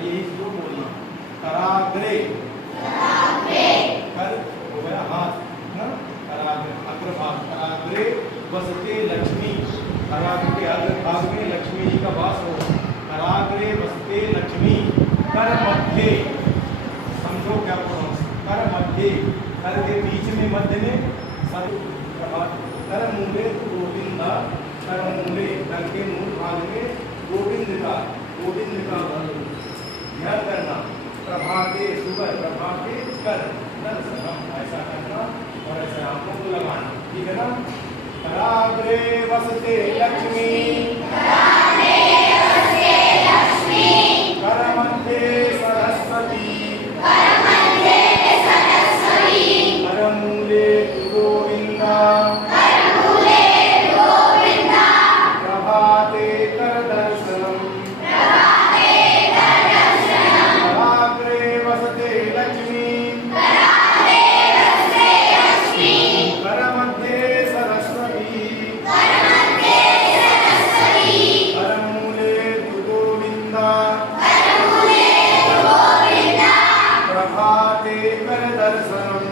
यही श्लोक बोलना। कराग्रे कर हो गया हाथ ना, कराग्रे अग्रभाग, कराग्रे वसते लक्ष्मी, कराग्र के अग्रभाग में लक्ष्मी जी का वास हो। कराग्रे वसते लक्ष्मी, कर मध्य, समझो क्या बोलो, कर मध्य, कर के बीच में मध्य में सर, कर मूले गोविंदा, कर मूले कर के मूल भाग में गोविंद का ध्यान करना। प्रभाते सुबह प्रभाते कर दर्शनम, ऐसा करना और ऐसे आंखों को लगाना, ठीक है ना। कराग्रे वसते लक्ष्मी, कर मध्ये सरस्वती, कर मूले गोविंदा, प्रभाते कर दर्शनम, कराग्रे वसते लक्ष्मी, कर मध्ये सरस्वती, कर मूले गोविंदा, प्रभाते कर दर्शनम,